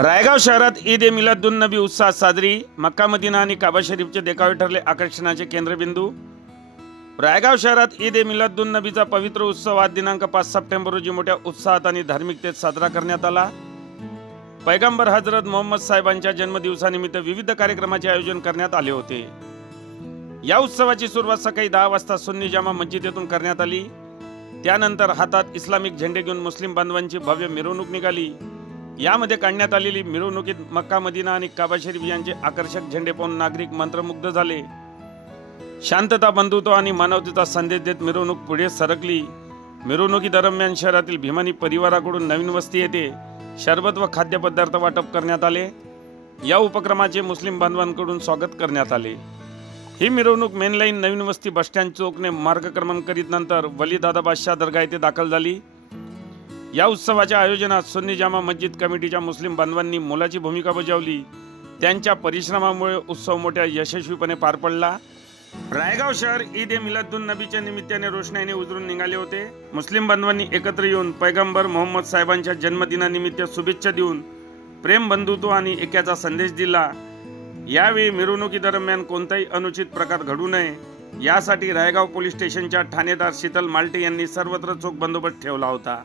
रायगाव शहरात ईद ए मिलादुन नबी उत्साहात साजरी। मक्का मदिना आणि काबा शरीफचे देखावे ठरले आकर्षणाचे केंद्रबिंदू। रायगाव शहरात ईद ए मिलादुन नबीचा पवित्र उत्सव आज दिनांक 5 सप्टेंबर रोजी मोठ्या उत्साहात आणि धार्मिकतेत साजरा करण्यात आला। पैगंबर हजरत मोहम्मद साहेबांच्या जन्मदिवसानिमित्त विविध कार्यक्रमाचे आयोजन करण्यात आले होते। या उत्सवाची सुरुवात सकाळी 10 वाजता सुन्नी जामा मस्जिद येथून करण्यात आली। त्यानंतर हातात इस्लामिक झेंडे घेऊन मुस्लिम बांधवांची भव्य मिरवणूक निघाली। यामध्ये काढण्यात आलेली मिरवणुकीत मक्का मदिना आणि काबा शरीफ यांचे आकर्षक झेंडे पाहून नागरिक मंत्रमुग्ध झाले। शांतता, बंधुत्व आणि मानवतेचा संदेश देत मिरवणूक पुढे सरकली। मिरवणुकीदरम्यान शहरातील भीमानी परिवाराकडून नवीन वस्ती येथे शरबत व खाद्यपदार्थ वाटप करण्यात आले। या उपक्रमाचे मुस्लिम बांधवांकडून स्वागत करण्यात आले। ही मिरवणूक मेन लाईन नवीन वस्ती बसस्टँड चौकने मार्गक्रमण करीत नंतर वली दादा बादशाह दर्गा येथे दाखल झाली। या उत्सवाच्या आयोजनात सुन्नी जामा मस्जिद कमिटीच्या मुस्लिम बांधवांनी मोलाची भूमिका बजावली। त्यांच्या परिश्रमामुळे उत्सव मोठ्या यशस्वीपणे पार पडला। रायगाव शहर ईद ए मिलादुन नबीच्या निमित्ताने रोषणाईने उजळून निघाले होते। मुस्लिम बांधवांनी एकत्र येऊन पैगंबर मोहम्मद साहेबांच्या जन्मदिनानिमित्त शुभेच्छा देऊन प्रेम, बंधुत्व आणि एकाचा संदेश दिला। यावेळी मिरवणुकीदरम्यान कोणताही अनुचित प्रकार घडू नये यासाठी रायगाव पोलीस स्टेशनच्या ठाणेदार शीतल मालटे यांनी सर्वत्र चोख बंदोबस्त ठेवला होता।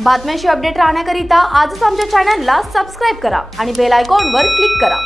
बातम्यांशी अपडेट राहण्याकरिता आजच आमच्या चॅनलला सबस्क्राइब करा आणि बेल आयकॉनवर क्लिक करा।